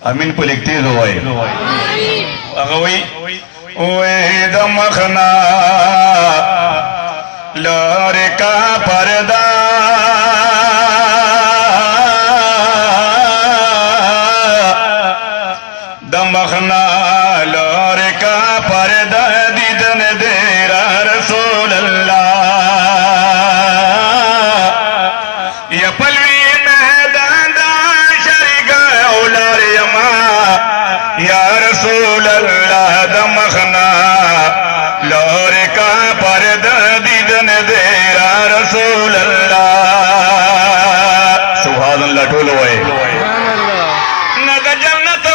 अमीन पर लिखते रोए अगवई ओए दमखना लोरे का पर्दा दमखना लोरे का पर्दा दीदन देरा रसूल अल्लाह या पलवी मैदान शरीगा उलार यमा या रसूल अल्लाह दमखना लोरे का पर्दा दीदन देरा रसूल अल्लाह सुभान अल्लाह टोलो है नद जन्नत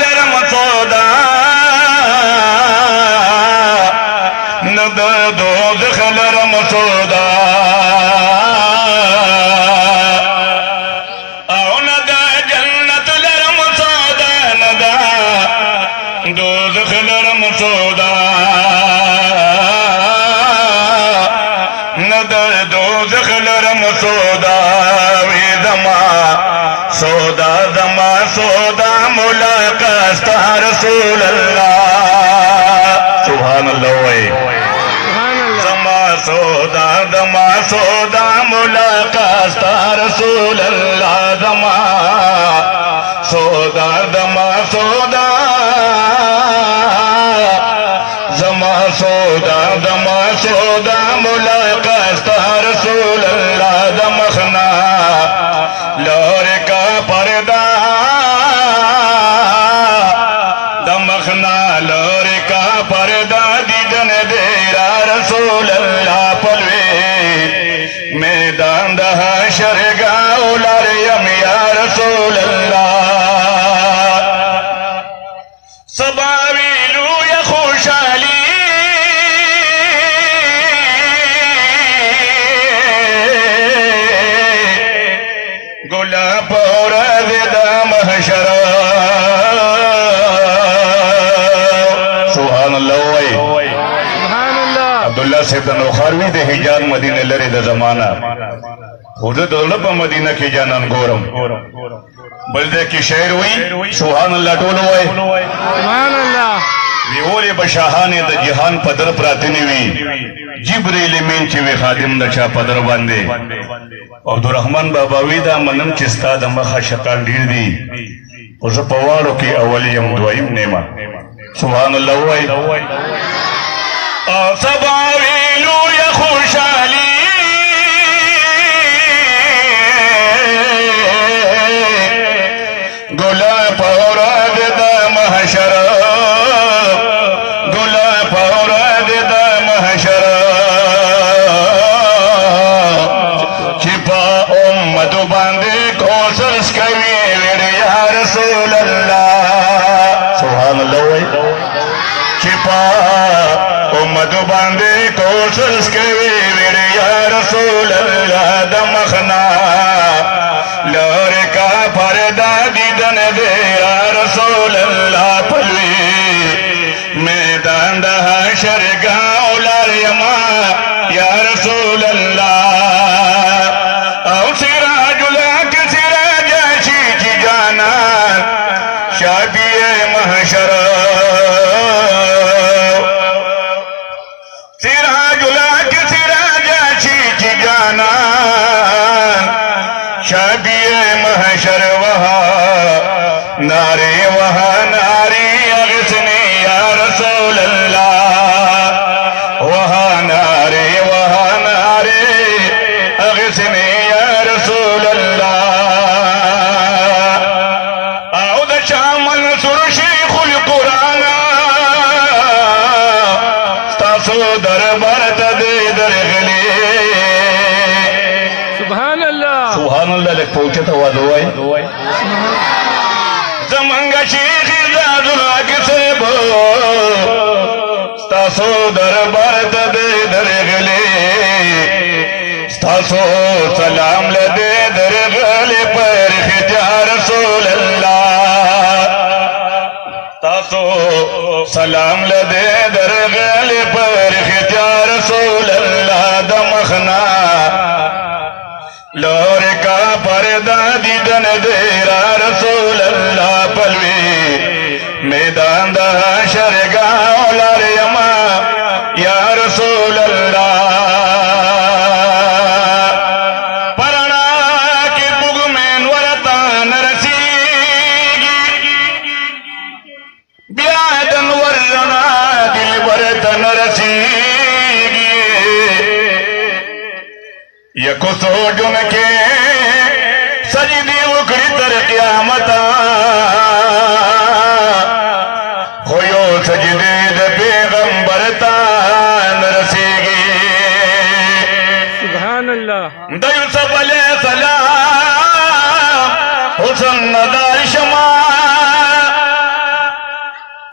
लरम सौदा नद दोज़ख लरम सौदा नद जन्नत लरम सौदा नद दोज़ख लरम सौदा नदर दोज़ख लरम सौदा वे दमा सौदा दमा सौदा मुलाकात रसूल अल्लाह सुभान अल्लाह दमा सौदा मुलाकात रसूल अल्लाह दमा सौदा मुलाकात रसूल अल्लाह दमखना लोरे का पर्दा दमखना लोरे का पर्दा दीदन देरा रसूल अल्लाह पलवे मैदान दहा शरगा उलार यम या रसूल अल्लाह सबावीलू या खुशाली गुलाब और महशर सुभान अल्लाह अब्दुल्ला साहब नौखारवी दे हिजाज मदीने लरे द जमाना खुद दौलत मदीना की जानन गोरम बलदे की शहर हुई सुभान अल्लाह टोलो है सुभान अल्लाह विओले बशाहाने द जिहान पदर प्रातिनिवी जिब्रील मीन चिवे खादिम दचा पदर बांधे अब्दुर्रहमान बाबा विदा मनम चिस्ता द मखा शकान ढीर दी उस पवाड़ो की अवल यम दुआइम नेमा सुभान अल्लाह हुआ सबावीलू या खुशाली गुलाब और द महशर गुलाब और द महशर छिपा उम्मत बांधे कोसस कवी वेरे या रसूल अल्लाह सुभान अल्लाह छिपा उम्मत बांधे कोसस कवी वेरे या रसूल अल्लाह दमखना लोरे का पर्दा दीदन देरा रसूल अल्लाह पलवी मैदान दहा शरगा उलार यमा या रसूल अल्लाह औ सिराजुला के सिराजाशी की जाना शाबिए महशर सिराजुला के सिराजाशी की जाना शाबिए महशर वहाँ नारी अगसने या रसूल अल्लाह वहाँ नारे अगसने या रसूल अल्लाह औद शामन सुरशी खुल कुराना तासो दरबार दे दरगले सुभान अल्लाह लेक पहुंचे तो वादोई जमंगा शेख जादुलाग से बो तासो दरबार दे दरगले तासो सलाम लदे दरगले पर खिजा रसूल अल्लाह तासो सलाम लदे दरगले पर खिजा रसूल अल्लाह दमखना लोरे का पर्दा दीदा मैदान देरा रसूल अल्लाह पलवी मैदान दा शरगाव लारे यमा या रसूल अल्लाह परणा के बुग में वरता नरसीगी ब्यादन वरना दिल वरता नरसीगी यको सोजुन के सजदी उखड़ी तर क्यामता होयो सजदे दे पैगंबर तान रसेगी सुभान अल्लाह द यूसुफ अलैहिस्सलाम हुसन नदार शमा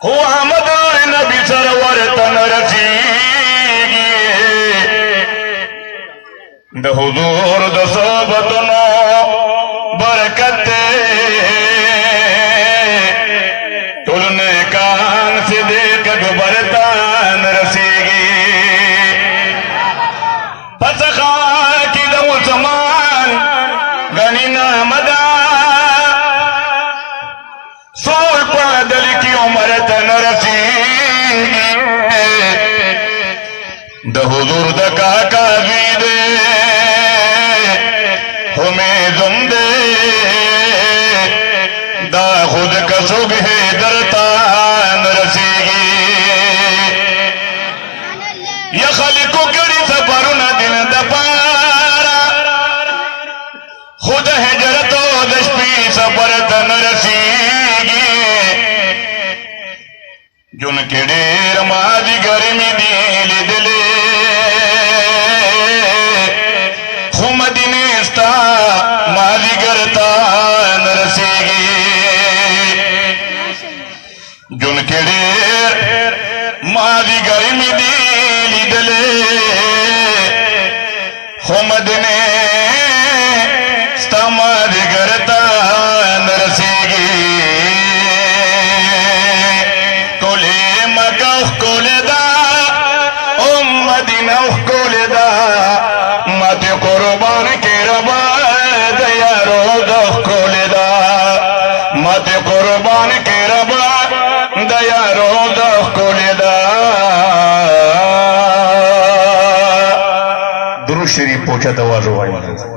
हो अहमद नबी सरवर तन रसेगी द हुजूर द सोबतनो बरकत तुलने कान से देख बरतान रसेगी फसखा की दो समान गनी नामदा सोल पैदल की उम्र तन रसेगी द हुजूर द काका दे हमें जुमदे दा खुद कसुग है दरतान रसेगी या खलिको करी सफर न दिन दपारा खुद है जरतो दशपी सफर तन रसेगी जुन के डेर माजी गर्मी दिल दिले मदीनेस्ता माजी करता नरसेगी जुन के डेर माजी गर्मी दिली दले हो मदीने स्ता माजी करता नरसेगी कोले मका कोले दा ओ मदीना कोले दा मत कुर्बान के रबा दया रोज़ खोलेदा मत कुर्बान के रबा दया रोज़ खोलेदा दुरूद शरीफ पहुंचा तवाज़ो भाई